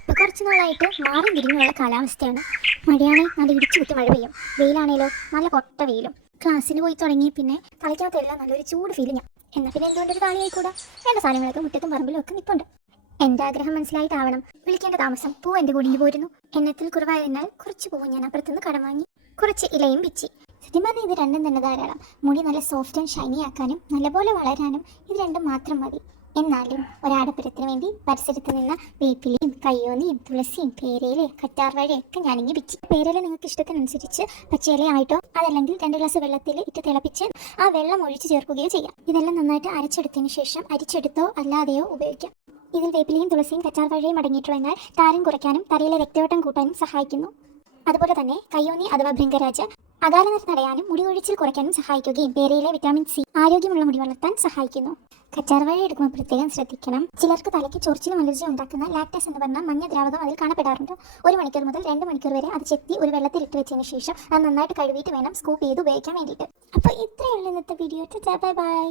ഇപ്പൊ കുറച്ച് നാളായിട്ട് മാറി തിരിഞ്ഞുള്ള കാലാവസ്ഥയാണ്. മഴയാണെ നല്ല ഇടിച്ചു കുത്തി മഴ പെയ്യും, വെയിലാണേലോ നല്ല പൊട്ട വെയിലും. ക്ലാസ്സിന് പോയി തുടങ്ങി പിന്നെ കളിക്കാത്തല്ല നല്ലൊരു ചൂട് ഫീലിംഗ്. എന്നാൽ പിന്നെ എന്തുകൊണ്ടൊരു കളിയായിക്കൂടാ? വേണ്ട സാധനങ്ങളൊക്കെ മുറ്റത്തും പറമ്പിലും ഒക്കെ നിൽപ്പുണ്ട്. എന്റെ ആഗ്രഹം മനസ്സിലായിട്ടാവണം വിളിക്കേണ്ട താമസം. പൂ എന്റെ കൂടിഞ്ഞു പോരുന്നു. എണ്ണത്തിൽ കുറവായതിനാൽ കുറച്ച് പൂവ് ഞാൻ അപ്പുറത്തുനിന്ന് കടം വാങ്ങി, കുറച്ച് ഇലയും പിച്ചി. സത്യം പറഞ്ഞാൽ ഇത് രണ്ടും തന്നെ ധാരാളം. മുടി നല്ല സോഫ്റ്റ് ആൻഡ് ഷൈനി ആക്കാനും നല്ലപോലെ വളരാനും ഇത് രണ്ടും മാത്രം മതി. എന്നാലും ഒരാടപ്പുരത്തിന് വേണ്ടി പരിസരത്ത് നിന്ന വേപ്പിലയും കയ്യോന്നിയും തുളസിയും പേരയിലയും കറ്റാർവാഴയൊക്കെ ഞാനിങ്ങി പിച്ചി. പേരയില നിങ്ങൾക്ക് ഇഷ്ടത്തിനനുസരിച്ച് പച്ചയിലയായിട്ടോ അതല്ലെങ്കിൽ 2 ഗ്ലാസ് വെള്ളത്തിൽ ഇട്ട് തിളപ്പിച്ച് ആ വെള്ളം ഒഴിച്ച് ചേർക്കുകയോ ചെയ്യാം. ഇതെല്ലാം നന്നായിട്ട് അരച്ചെടുത്തതിന് ശേഷം അരിച്ചെടുത്തോ അല്ലാതെയോ ഉപയോഗിക്കാം. ഇതിൽ വേപ്പിലയും തുളസിയും കറ്റാർവാഴയും അടങ്ങിയിട്ടുള്ളതിനാൽ താരം കുറയ്ക്കാനും തലയിലെ രക്തയോട്ടം കൂട്ടാനും സഹായിക്കുന്നു. അതുപോലെ തന്നെ കയ്യോന്നി അഥവാ ഭൃംഗരാജ അകാലനര തടയാനും മുടി കൊഴിച്ചിൽ കുറയ്ക്കാനും സഹായിക്കുകയും പേരയിലെ വിറ്റാമിൻ സി ആരോഗ്യമുള്ള മുടി വളർത്താൻ സഹായിക്കുന്നു. കറ്റാർവാഴ എടുക്കുമ്പോൾ പ്രത്യേകം ശ്രദ്ധിക്കണം. ചിലർക്ക് തലയ്ക്ക് ചൊറിച്ചിലും അലർജി ഉണ്ടാക്കുന്ന ലാക്ടസ് എന്ന് പറഞ്ഞ മഞ്ഞ ദ്രാവകം അതിൽ കാണപ്പെടാറുണ്ട്. 1 മണിക്കൂർ മുതൽ 2 മണിക്കൂർ വരെ അത് ചെത്തി ഒരു വെള്ളത്തിൽ ഇട്ട് വെച്ചതിന് ശേഷം അത് നന്നായിട്ട് കഴുകിയിട്ട് വേണം സ്കൂപ്പ് ചെയ്ത് ഉപയോഗിക്കാൻ വേണ്ടിയിട്ട്. അപ്പോൾ ഇത്രയുള്ള ഇന്നത്തെ വീഡിയോ. Bye bye.